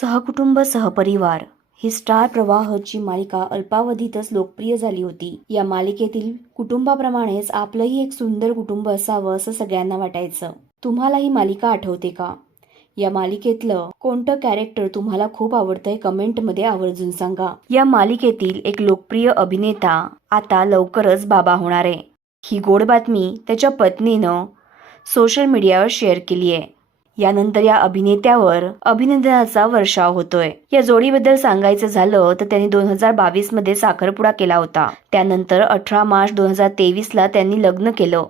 सहकुटुंब सहपरिवार. ही स्टार प्रवाहची मालिका अल्पावधीतच लोकप्रिय झाली होती. या मालिकेतील कुटुंबाप्रमाणेच आपलंही एक सुंदर कुटुंब असावं असं सगळ्यांना वाटायचं. तुम्हाला ही मालिका आठवते का? या मालिकेतलं कोणतं कॅरेक्टर तुम्हाला खूप आवडतंय कमेंटमध्ये आवर्जून सांगा. या मालिकेतील एक लोकप्रिय अभिनेता आता लवकरच बाबा होणार आहे. ही गोड बातमी त्याच्या पत्नीनं सोशल मीडियावर शेअर केली आहे यानंतर या अभिनेत्यावर अभिनंदनाचा वर्षाव होतोय. या जोडीबद्दल सांगायचं झालं तर त्यांनी दोन हजार बावीसमध्ये साखरपुडा केला होता. त्यानंतर अठरा मार्च दोन हजार तेवीस ला त्यांनी लग्न केलं.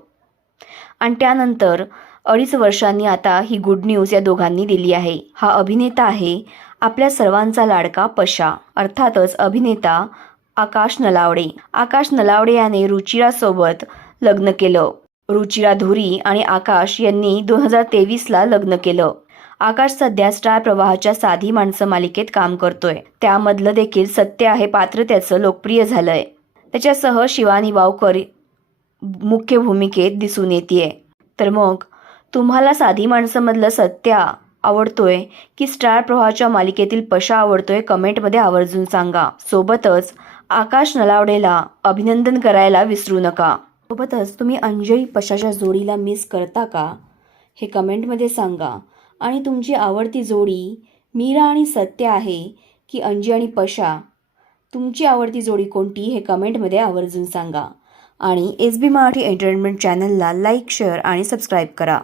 आणि त्यानंतर अडीच वर्षांनी आता ही गुड न्यूज या दोघांनी दिली आहे. हा अभिनेता आहे आपल्या सर्वांचा लाडका पशा. अर्थातच अभिनेता आकाश नलावडे. आकाश नलावडे याने रुचिरासोबत लग्न केलं. रुचिरा धुरी आणि आकाश यांनी दोन हजार तेवीसला लग्न केलं. आकाश सध्या स्टार प्रवाहाच्या साधी माणसं मालिकेत काम करतोय. त्यामधलं देखील सत्य आहे पात्र त्याचं लोकप्रिय झालंय. त्याच्यासह शिवानी वावकर मुख्य भूमिकेत दिसून येते तर मग तुम्हाला साधी माणसामधलं सत्य आवडतोय की स्टार प्रवाहाच्या मालिकेतील पशा आवडतोय कमेंटमध्ये आवर्जून सांगा. सोबतच आकाश नलावडेला अभिनंदन करायला विसरू नका. सोबतच तुम्ही अंजली पशाच्या जोडीला मिस करता का? हे कमेंटमध्ये सांगा. आणि तुमची आवडती जोडी मीरा आणि सत्य आहे की अंजी आणि पशा? तुमची आवडती जोडी कोणती? हे कमेंटमध्ये आवर्जून सांगा. आणि एस बी मराठी एंटरटेनमेंट चॅनलला लाईक शेअर आणि सबस्क्राईब करा.